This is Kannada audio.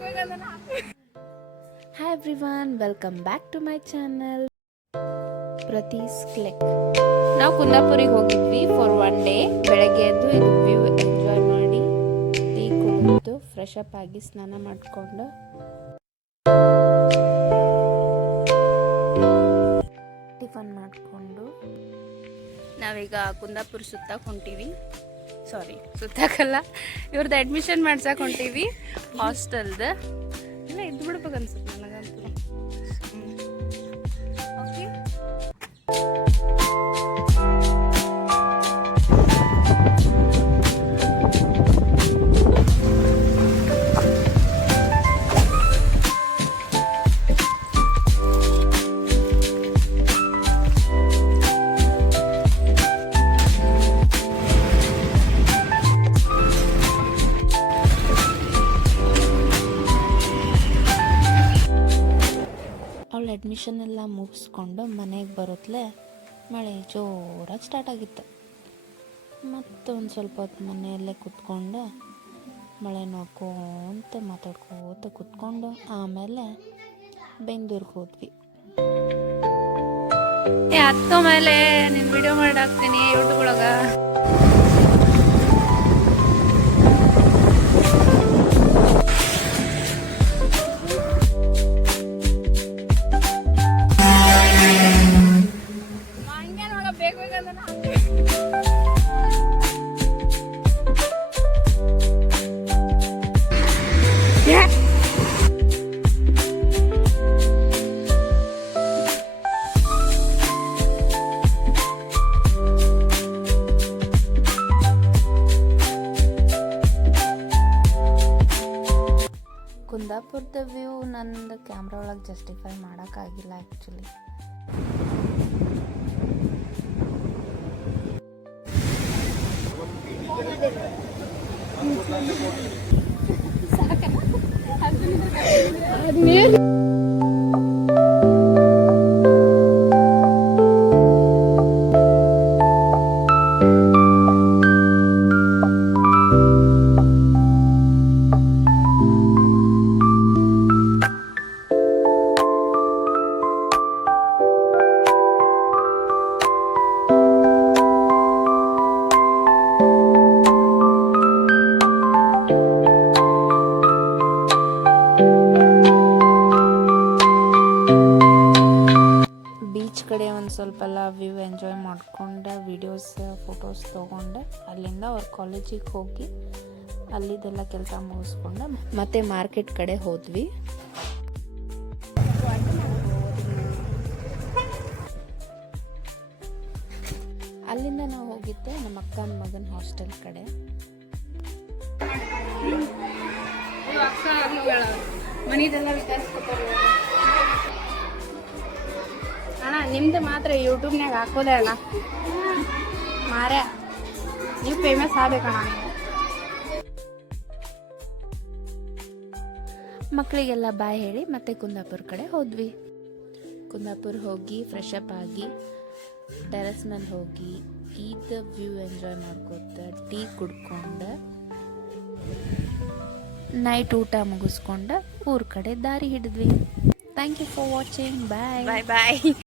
Hi everyone, welcome back to my channel. ಪ್ರತೀಸ್ ಕ್ಲಿಕ್. ನಾವು ಕುಂದಾಪುರಿಗೆ ಹೋಗಿದ್ವಿ ಫಾರ್ ಒನ್ ಡೇ. ಬೆಳಗ್ಗೆ ಎದ್ದು ಇದು ವ್ಯೂ ಎಂಜಾಯ್ ಮಾಡಿ ಟೀ ಕುಡಿದು ಫ್ರೆಶ್ ಅಪ್ ಆಗಿ ಸ್ನಾನ ಮಾಡಿಕೊಂಡು ಟಿಫನ್ ಮಾಡಿಕೊಂಡು ನಾವೀಗ ಕುಂದಾಪುರ ಸುತ್ತಕ್ಕೆ ಹೊಂಟೀವಿ. ಸುತ್ತಕ್ಕಲ್ಲ, ಇವ್ರದ್ದು ಅಡ್ಮಿಷನ್ ಮಾಡ್ಸಕ್ಕೆ ಹೊಂಟೀವಿ ಹಾಸ್ಟೆಲ್ದು. ಇಲ್ಲ ಇದ್ದು ಬಿಡ್ಬೇಕು ಅನ್ಸುತ್ತೆ ನನಗಂತೂ. ಓಕೆ, ಅವಳು ಅಡ್ಮಿಷನ್ ಎಲ್ಲ ಮುಗಿಸ್ಕೊಂಡು ಮನೆಗೆ ಬರೋತ್ಲೆ ಮಳೆ ಜೋರಾಗಿ ಸ್ಟಾರ್ಟ್ ಆಗಿತ್ತು. ಮತ್ತೊಂದು ಸ್ವಲ್ಪ ಹೊತ್ತು ಮನೆಯಲ್ಲೇ ಕೂತ್ಕೊಂಡು ಮಳೆ ನೋಡ್ಕೊಂತ ಮಾತಾಡ್ಕೋತ ಕೂತ್ಕೊಂಡು ಆಮೇಲೆ ಬೆಂಗಳೂರಿಗೆ ಹೋದ್ವಿ. ಹತ್ತೋ ಮೇಲೆ ನಿನ್ನ ವಿಡಿಯೋ ಮಾಡಾಕ್ತೀನಿ ಯೂಟ್ಯೂಬ್ ಒಳಗೆ. ಕುಂದಾಪುರದ ವ್ಯೂ ನಂದು ಕ್ಯಾಮ್ರಾ ಒಳಗೆ ಜಸ್ಟಿಫೈ ಮಾಡೋಕ್ಕಾಗಿಲ್ಲ ಆ್ಯಕ್ಚುಲಿ. ಬೀಚ್ ಕಡೆ ಒಂದು ಸ್ವಲ್ಪ ಎಲ್ಲ ವ್ಯೂ ಎಂಜಾಯ್ ಮಾಡ್ಕೊಂಡು ವಿಡಿಯೋಸ್ ಫೋಟೋಸ್ ತೊಗೊಂಡು ಅಲ್ಲಿಂದ ಅವ್ರ ಕಾಲೇಜಿಗೆ ಹೋಗಿ ಅಲ್ಲಿದೆಲ್ಲ ಕೆಲಸ ಮುಗಿಸ್ಕೊಂಡು ಮತ್ತೆ ಮಾರ್ಕೆಟ್ ಕಡೆ ಹೋದ್ವಿ. ಅಲ್ಲಿಂದ ನಾವು ಹೋಗಿದ್ದೆ ನಮ್ಮ ಅಕ್ಕನ ಮಗನ ಹಾಸ್ಟೆಲ್ ಕಡೆ. ಅಣ್ಣ ನಿಮ್ದು ಮಾತ್ರ ಯೂಟ್ಯೂಬ್ನಾಗ ಹಾಕೋದೆ ಅಣ್ಣ ಮಾರ್ಯ, ನೀವು ಫೇಮಸ್ ಆಗ್ಬೇಕಣ್ಣ. ಮಕ್ಕಳಿಗೆಲ್ಲ ಬಾಯ್ ಹೇಳಿ ಮತ್ತೆ ಕುಂದಾಪುರ ಕಡೆ ಹೋದ್ವಿ. ಕುಂದಾಪುರ ಹೋಗಿ ಫ್ರೆಶ್ ಅಪ್ ಆಗಿ ಟೆರೆಸ್ ಮೇಲೆ ಹೋಗಿ ಈದ ವ್ಯೂ ಎಂಜಾಯ್ ಮಾಡ್ಕೋತ ಟೀ ಕುಡ್ಕೊಂಡು ನೈಟ್ ಊಟ ಮುಗಿಸ್ಕೊಂಡು ಊರ ಕಡೆ ದಾರಿ ಹಿಡಿದ್ವಿ. Thank you for watching. Bye bye bye.